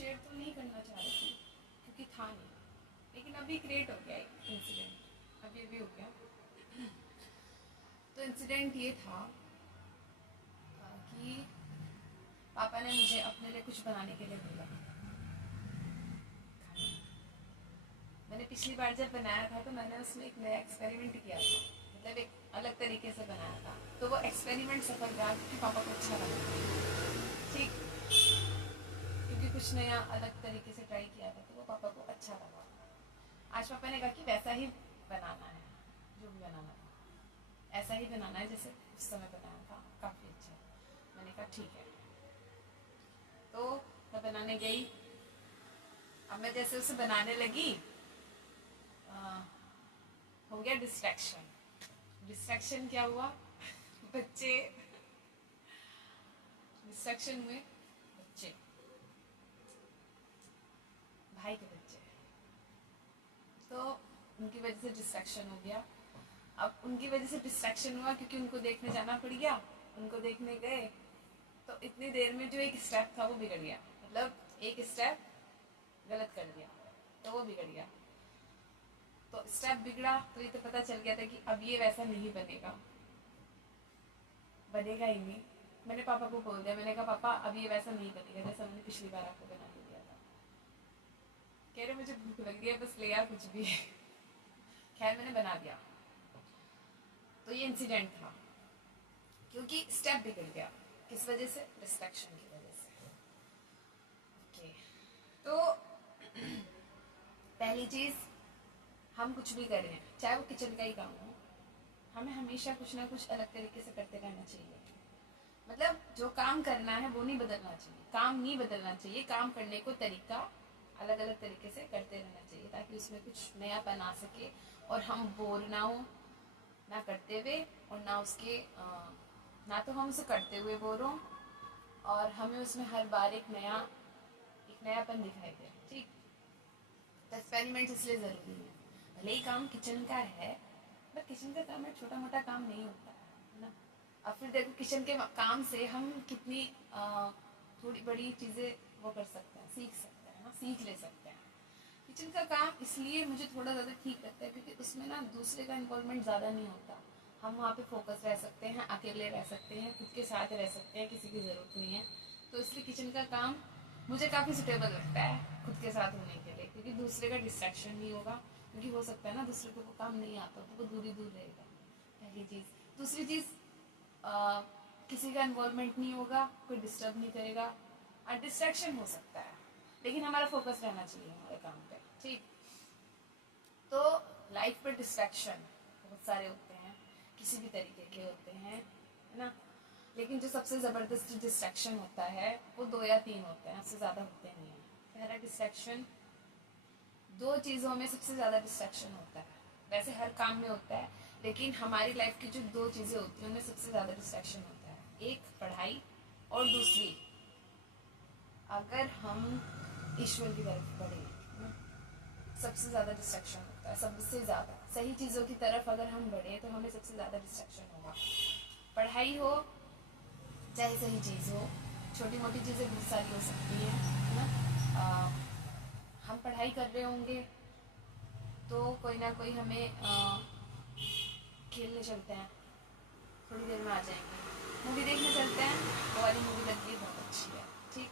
Share तो नहीं करना चाह रही थी क्योंकि था नहीं, लेकिन अभी क्रिएट हो गया एक इंसिडेंट, अभी अभी हो गया। तो इंसिडेंट ये था कि पापा ने मुझे अपने लिए कुछ बनाने के लिए बोला। मैंने पिछली बार जब बनाया था तो मैंने उसमें एक नया एक्सपेरिमेंट किया था, मतलब एक अलग तरीके से बनाया था। तो वो एक्सपेरिमेंट सफल रहा क्योंकि पापा को अच्छा लगा, ठीक, क्योंकि कुछ नया अलग तरीके से ट्राई किया था तो वो पापा को अच्छा लगा। आज पापा ने कहा कि वैसा ही बनाना है, जो भी बनाना था ऐसा ही बनाना है जैसे उस समय बनाया था, काफ़ी अच्छा। मैंने कहा ठीक है। तो मैं बनाने गई। अब मैं जैसे उसे बनाने लगी हो गया डिस्ट्रैक्शन। डिस्ट्रैक्शन क्या हुआ? बच्चे डिस्ट्रैक्शन हुए, बच्चे, भाई के बच्चे, तो उनकी वजह से डिस्ट्रैक्शन हो गया। अब उनकी वजह से डिस्ट्रैक्शन हुआ क्योंकि उनको देखने जाना पड़ गया। उनको देखने गए तो इतनी देर में जो एक स्टेप था वो बिगड़ गया, मतलब एक स्टेप गलत कर दिया तो वो बिगड़ गया। तो स्टेप बिगड़ा तो ये तो पता चल गया था कि अब ये वैसा नहीं बनेगा, बनेगा ही नहीं। मैंने पापा को बोल दिया, मैंने कहा पापा अब ये वैसा नहीं बनेगा जैसा मैंने पिछली बार आपको बना के दिया था। कह रहे मुझे भूख लग रही है, बस ले आ कुछ भी। खैर मैंने बना दिया। तो ये इंसिडेंट था क्योंकि स्टेप बिगड़ गया, किस वजह से? डिस्ट्रैक्शन की वजह से। ओके, तो पहली चीज, हम कुछ भी करें चाहे वो किचन का ही काम हो, हमें हमेशा कुछ ना कुछ अलग तरीके से करते रहना चाहिए। मतलब जो काम करना है वो नहीं बदलना चाहिए, काम नहीं बदलना चाहिए, काम करने को तरीका अलग अलग तरीके से करते रहना चाहिए ताकि उसमें कुछ नयापन आ सके और हम बोर ना हो, ना करते हुए और ना उसके ना तो हम उसे करते हुए बोर हों और हमें उसमें हर बार एक नयापन दिखाई दे। ठीक, तो एक्सपेरिमेंट इसलिए ज़रूरी है। भले ही काम किचन का है, बट किचन का काम है, छोटा मोटा काम नहीं होता है ना। अब फिर देखो किचन के काम से हम कितनी थोड़ी बड़ी चीज़ें वो कर सकते हैं, सीख सकते हैं ना, सीख ले सकते हैं। किचन का काम इसलिए मुझे थोड़ा ज़्यादा ठीक लगता है क्योंकि उसमें ना दूसरे का इन्वॉल्वमेंट ज़्यादा नहीं होता। हम वहाँ पे फोकस रह सकते हैं, अकेले रह सकते हैं, खुद के साथ रह सकते हैं, किसी की ज़रूरत नहीं है। तो इसलिए किचन का काम मुझे काफ़ी सुटेबल लगता है खुद के साथ होने के लिए, क्योंकि दूसरे का डिस्ट्रैक्शन नहीं होगा। क्योंकि हो सकता है ना दूसरे को वो काम नहीं आता तो वो दूर रहेगा, पहली चीज़। दूसरी चीज़, किसी का इन्वॉल्वमेंट नहीं होगा, कोई डिस्टर्ब नहीं करेगा, और डिस्ट्रैक्शन हो सकता है लेकिन हमारा फोकस रहना चाहिए हमारे काम पे। ठीक, तो लाइफ पर डिस्ट्रैक्शन बहुत सारे होते हैं, किसी भी तरीके के होते हैं, है ना। लेकिन जो सबसे ज़बरदस्त डिस्ट्रैक्शन होता है वो 2 या 3 होते हैं, उससे ज़्यादा होते नहीं हैं। पहला डिस्ट्रैक्शन, 2 चीज़ों में सबसे ज़्यादा डिस्ट्रैक्शन होता है, वैसे हर काम में होता है लेकिन हमारी लाइफ की जो 2 चीज़ें होती हैं उनमें सबसे ज़्यादा डिस्ट्रैक्शन होता है। एक पढ़ाई और दूसरी अगर हम ईश्वर की तरफ बढ़े, सबसे ज़्यादा डिस्ट्रैक्शन होता है, सबसे ज़्यादा सही चीज़ों की तरफ अगर हम बढ़े तो हमें सबसे ज़्यादा डिस्ट्रैक्शन होगा। पढ़ाई हो चाहे सही चीज़ हो, छोटी मोटी चीज़ें बहुत सारी हो सकती हैं, है ना। हम पढ़ाई कर रहे होंगे तो कोई ना कोई हमें खेलने चलते हैं, थोड़ी देर में आ जाएंगे, मूवी देखने चलते हैं, वो वाली मूवी लग गई बहुत अच्छी है, ठीक,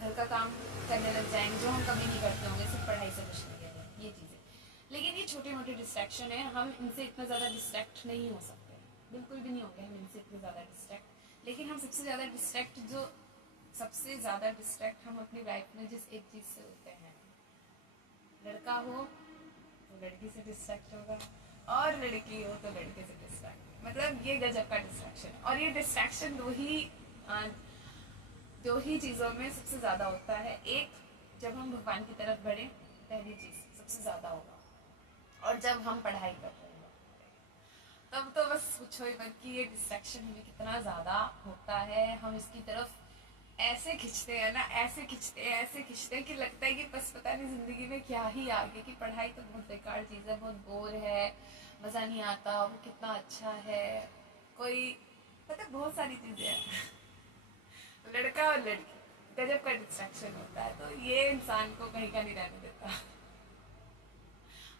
घर का काम करने लग जाएंगे जो हम कभी नहीं करते होंगे, सिर्फ पढ़ाई से कुछ नहीं है, ये चीज़ें। लेकिन ये छोटे मोटे डिस्ट्रैक्शन है, हम इनसे इतना ज़्यादा डिस्ट्रैक्ट नहीं हो सकते, बिल्कुल भी नहीं होंगे हम इनसे इतने ज़्यादा डिस्ट्रैक्ट। लेकिन हम सबसे ज़्यादा डिस्ट्रैक्ट हम अपनी लाइफ में जिस एक चीज़ से होते हैं, लड़का हो तो लड़की से डिस्ट्रैक्ट होगा और लड़की हो तो लड़के से डिस्ट्रैक्ट, मतलब ये गजब का डिस्ट्रैक्शन। और ये डिस्ट्रैक्शन दो ही चीज़ों में सबसे ज़्यादा होता है। एक, जब हम भगवान की तरफ बढ़े, पहली चीज़ सबसे ज़्यादा होगा, और जब हम पढ़ाई कर रहे हैं तब तो बस पूछो ही मत कि ये डिस्ट्रैक्शन हमें कितना ज़्यादा होता है। हम इसकी तरफ ऐसे खिंचते हैं ना, ऐसे खिंचते हैं कि लगता है कि बस पता नहीं ज़िंदगी में क्या ही आगे, की पढ़ाई तो बहुत बेकार चीज़ है, बहुत बोर है, मज़ा नहीं आता, वो कितना अच्छा है, कोई मतलब बहुत सारी चीज़ें हैं। लड़का और लड़की गजब का डिस्ट्रैक्शन होता है, तो ये इंसान को कहीं का नहीं रहने देता।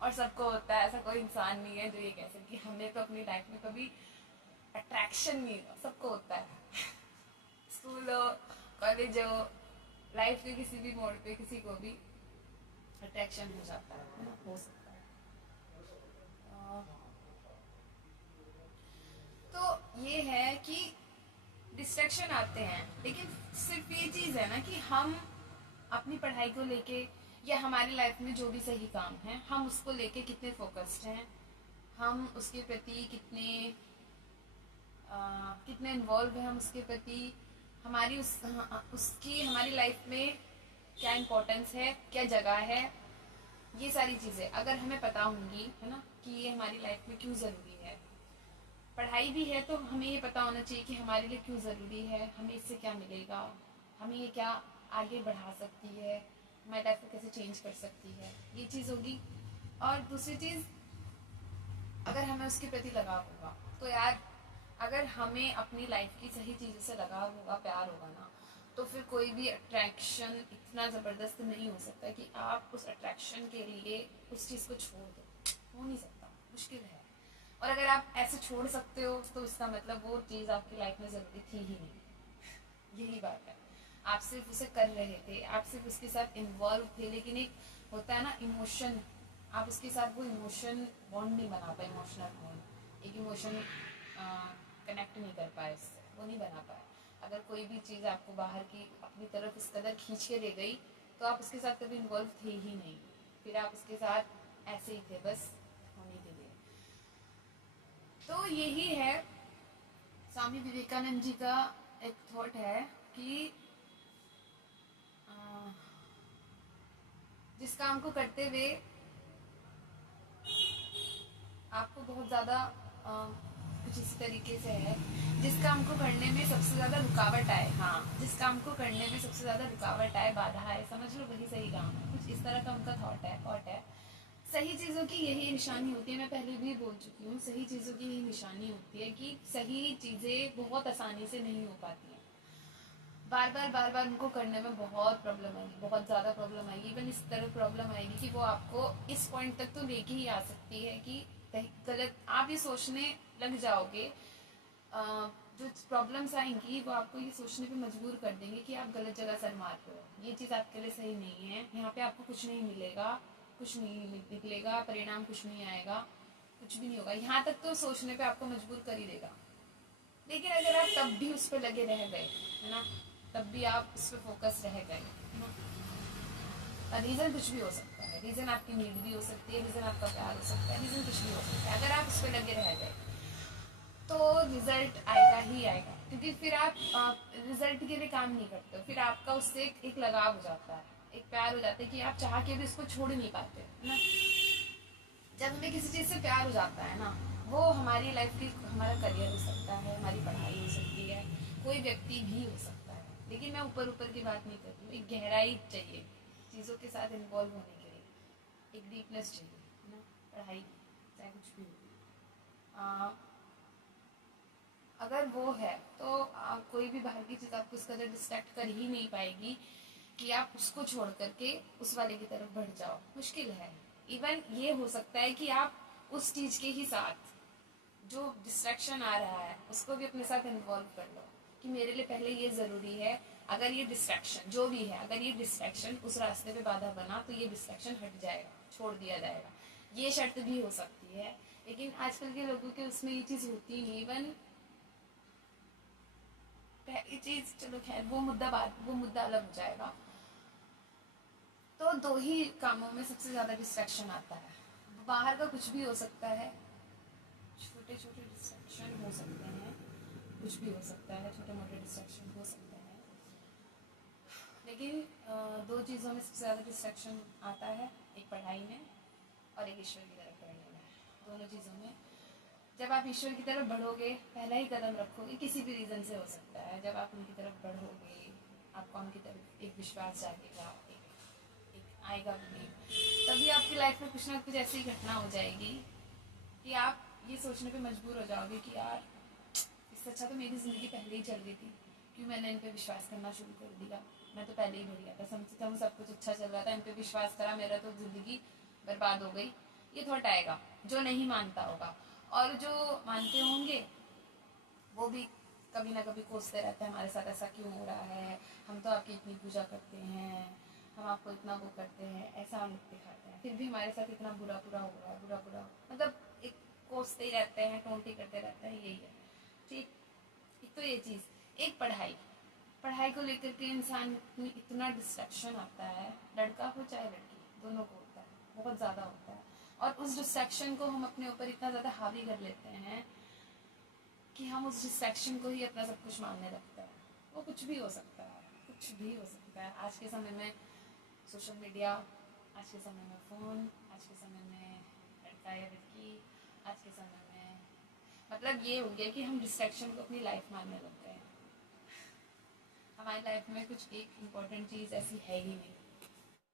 और सबको होता है, ऐसा कोई इंसान नहीं है जो ये कह सके कि हमने तो अपनी लाइफ में कभी अट्रैक्शन नहीं हुआ। सबको होता है। स्कूल हो, कॉलेज हो, लाइफ के किसी भी मोड़ पे किसी को भी अट्रैक्शन हो जाता है ना, हो सकता है। तो ये है कि डिस्ट्रैक्शन आते हैं, लेकिन सिर्फ ये चीज़ है ना कि हम अपनी पढ़ाई को लेके या हमारी लाइफ में जो भी सही काम है हम उसको लेके कितने फोकस्ड हैं, हम उसके प्रति कितने इन्वॉल्व हैं हम उसके प्रति, हमारी उसकी हमारी लाइफ में क्या इम्पोर्टेंस है, क्या जगह है। ये सारी चीज़ें अगर हमें पता होंगी, है ना, कि ये हमारी लाइफ में क्यों ज़रूरी है। पढ़ाई भी है तो हमें ये पता होना चाहिए कि हमारे लिए क्यों ज़रूरी है, हमें इससे क्या मिलेगा, हमें ये क्या आगे बढ़ा सकती है, हमारी लाइफ को कैसे चेंज कर सकती है, ये चीज़ होगी। और दूसरी चीज़, अगर हमें उसके प्रति लगाव होगा तो यार, अगर हमें अपनी लाइफ की सही चीज़ों से लगाव होगा, प्यार होगा ना, तो फिर कोई भी अट्रैक्शन इतना ज़बरदस्त नहीं हो सकता कि आप उस अट्रैक्शन के लिए उस चीज़ को छोड़ दो। हो नहीं सकता, मुश्किल है। और अगर आप ऐसे छोड़ सकते हो तो इसका मतलब वो चीज़ आपकी लाइफ में ज़रूरी थी ही नहीं। यही बात है। आप सिर्फ उसे कर रहे थे, आप सिर्फ उसके साथ इन्वॉल्व थे, लेकिन एक होता है ना इमोशन, आप उसके साथ वो इमोशन बॉन्ड नहीं बना पाए, इमोशनल बॉन्ड, एक इमोशन कनेक्ट नहीं कर पाए उससे, वो नहीं बना पाए। अगर कोई भी चीज़ आपको बाहर की अपनी तरफ इस कदर खींच के ले गई तो आप उसके साथ कभी इन्वॉल्व थे ही नहीं, फिर आप उसके साथ ऐसे ही थे बस होने के लिए। तो यही है, स्वामी विवेकानंद जी का एक थॉट है कि जिस काम को करते हुए आपको बहुत ज़्यादा कुछ इसी तरीके से है, जिस काम को करने में सबसे ज़्यादा रुकावट आए, हाँ, जिस काम को करने में सबसे ज़्यादा रुकावट आए, बाधा आए, समझ लो वही सही काम है। कुछ इस तरह का उनका थॉट है। सही चीज़ों की यही निशानी होती है, मैं पहले भी बोल चुकी हूँ, सही चीज़ों की यही निशानी होती है कि सही चीज़ें बहुत आसानी से नहीं हो पाती हैं। बार बार उनको करने में बहुत प्रॉब्लम आएगी, बहुत ज़्यादा प्रॉब्लम आएगी। इवन इस तरह प्रॉब्लम आएगी कि वो आपको इस पॉइंट तक तो लेके ही आ सकती है कि गलत, आप ये सोचने लग जाओगे, जो प्रॉब्लम्स आएंगी वो आपको ये सोचने पे मजबूर कर देंगे कि आप गलत जगह सर मार रहे हो, ये चीज़ आपके लिए सही नहीं है, यहाँ पे आपको कुछ नहीं मिलेगा, कुछ नहीं निकलेगा, परिणाम कुछ नहीं आएगा, कुछ भी नहीं होगा। यहाँ तक तो सोचने पे आपको मजबूर कर ही देगा। लेकिन अगर आप तब भी उस पर लगे रह गए, है ना, तब भी आप उस पर फोकस रह गए, है ना, रीज़न कुछ भी हो सकता है, रीज़न आपकी नीड भी हो सकती है, रीज़न आपका प्यार हो सकता है, रीज़न कुछ भी हो सकता है। अगर आप उस पर लगे रह गए तो रिजल्ट आएगा ही आएगा, क्योंकि फिर आप रिजल्ट के लिए काम नहीं करते हो, फिर आपका उससे एक लगाव हो जाता है, एक प्यार हो जाता है कि आप चाह के भी उसको छोड़ नहीं पाते, है ना। जब हमें किसी चीज़ से प्यार हो जाता है ना, वो हमारी लाइफ की, हमारा करियर हो सकता है, हमारी पढ़ाई हो सकती है, कोई व्यक्ति भी हो सकता है। लेकिन मैं ऊपर ऊपर की बात नहीं कर रही हूँ, एक गहराई चाहिए चीज़ों के साथ इन्वॉल्व होने के लिए, एक डीपनेस चाहिए, है ना, पढ़ाई चाहे कुछ भी हो। अगर वो है तो कोई भी बाहर की चीज़ आपको इस कदर डिस्ट्रैक्ट कर ही नहीं पाएगी कि आप उसको छोड़ करके उस वाले की तरफ बढ़ जाओ। मुश्किल है। इवन ये हो सकता है कि आप उस चीज़ के ही साथ जो डिस्ट्रैक्शन आ रहा है उसको भी अपने साथ इन्वॉल्व कर लो कि मेरे लिए पहले ये ज़रूरी है। अगर ये डिस्ट्रैक्शन जो भी है, अगर ये डिस्ट्रैक्शन उस रास्ते पे बाधा बना तो ये डिस्ट्रैक्शन हट जाएगा, छोड़ दिया जाएगा। ये शर्त भी हो सकती है, लेकिन आजकल के लोगों के उसमें ये चीज़ होती नहीं। इवन पहली चीज, चलो खैर वो मुद्दा अलग हो जाएगा। तो दो ही कामों में सबसे ज्यादा डिस्ट्रैक्शन आता है। बाहर का कुछ भी हो सकता है, छोटे छोटे डिस्ट्रैक्शन हो सकते हैं, कुछ भी हो सकता है, छोटे मोटे डिस्ट्रैक्शन हो सकते हैं, लेकिन दो चीज़ों में सबसे ज़्यादा डिस्ट्रैक्शन आता है, एक पढ़ाई में और एक ईश्वर की तरफ बढ़ने में। दोनों चीज़ों में जब आप ईश्वर की तरफ बढ़ोगे, पहला ही कदम रखोगे, किसी भी रीज़न से हो सकता है, जब आप उनकी तरफ बढ़ोगे, आपका उनकी तरफ एक विश्वास जागेगा, एक आएगा भी, तभी आपकी लाइफ में कुछ ना कुछ ऐसी घटना हो जाएगी कि आप ये सोचने पे मजबूर हो जाओगे कि यार इससे अच्छा तो मेरी ज़िंदगी पहले ही चल रही थी, क्यों मैंने इन पे विश्वास करना शुरू कर दिया। मैं तो पहले ही भर गया था, समझता हूँ सब कुछ अच्छा चल रहा था, इन पे विश्वास करा, मेरा तो ज़िंदगी बर्बाद हो गई। ये थॉट आएगा जो नहीं मानता होगा, और जो मानते होंगे वो भी कभी ना कभी कोसते रहते हैं हमारे साथ, ऐसा क्यों हो रहा है, हम तो आपकी इतनी पूजा करते हैं, हम आपको इतना वो करते हैं, ऐसा हम दिखाते हैं, फिर भी हमारे साथ इतना बुरा बुरा हो रहा है, बुरा बुरा, मतलब एक कोसते ही रहते हैं, टोंटी करते रहते हैं, यही है। ठीक, एक तो ये चीज़। एक पढ़ाई, पढ़ाई को लेकर के इंसान इतना डिस्ट्रैक्शन आता है, लड़का हो चाहे लड़की, दोनों को होता है, बहुत ज़्यादा होता है, और उस डिस्ट्रैक्शन को हम अपने ऊपर इतना ज़्यादा हावी कर लेते हैं कि हम उस डिस्ट्रैक्शन को ही अपना सब कुछ मानने लगते हैं। वो कुछ भी हो सकता है, कुछ भी हो सकता है। आज के समय में सोशल मीडिया, आज के समय में फ़ोन, आज के समय में लड़का या लड़की, आज के समय में मतलब ये हो गया कि हम डिस्ट्रैक्शन को अपनी लाइफ मानने लग गए हैं। हमारी लाइफ में कुछ एक इम्पॉर्टेंट चीज़ ऐसी है ही नहीं।